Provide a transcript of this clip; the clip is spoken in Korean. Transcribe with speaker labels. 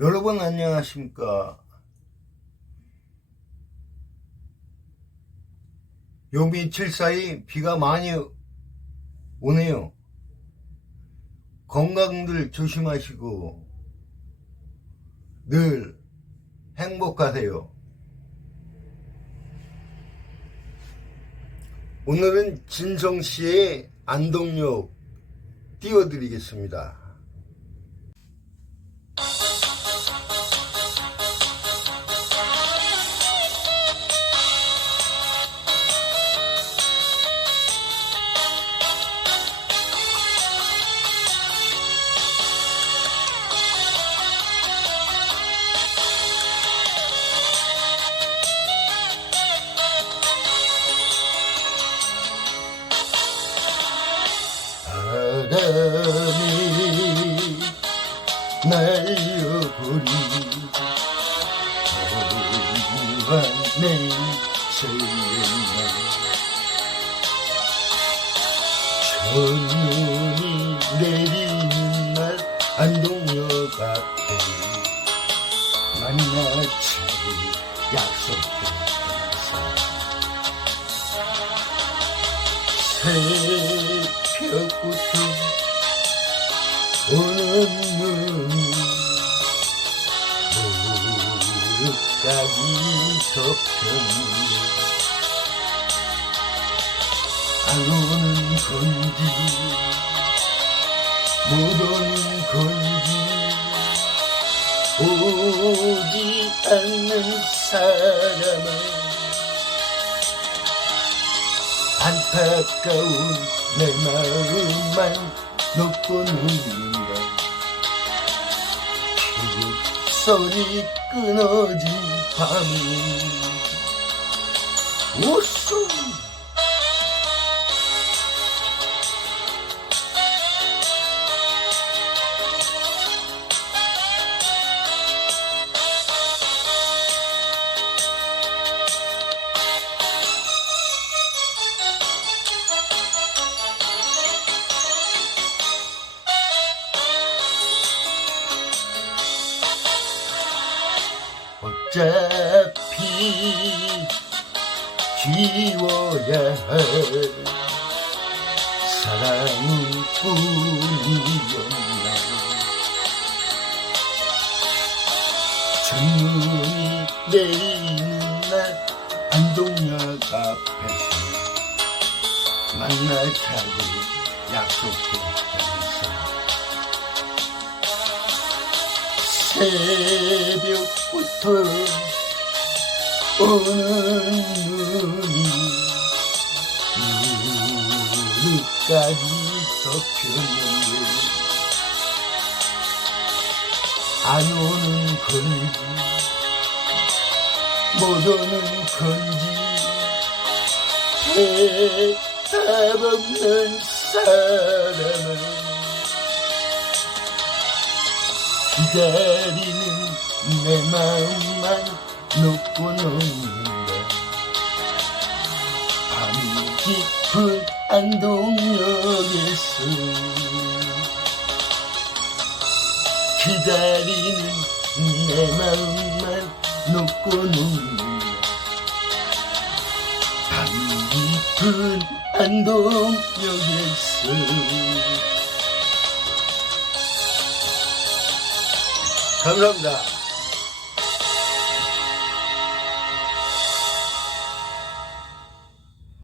Speaker 1: 여러분 안녕하십니까? 요 며칠 사이 비가 많이 오네요. 건강들 조심하시고 늘 행복하세요. 오늘은 진성 씨의 안동역 띄워드리겠습니다. 날려버린 무한의 설렘만 첫눈이 내리는 날 안동역 앞에 만나자고 약속했던 새벽부터 오는 눈이 무릎까지 덮였네 안 오는 건지 못 오는 건지 오지 않는 사람은 안타까운 내 마음만 놓고 누 린다 그 소리 끊어진 밤이 웃음 어차피 지워야 할 사랑은 뿐이었나. 첫눈이 내리는 날 안동역 앞에서 만나자고 약속했던 새벽부터 오는 눈이 무릎까지 덮였는데 안 오는 건지 못 오는 건지 대답 없는 사람은 기다리는 내 마음만 놓고 놓는다 밤 깊은 안동역에서 기다리는 내 마음만 놓고 놓는다 밤 깊은 안동역에서 감사합니다.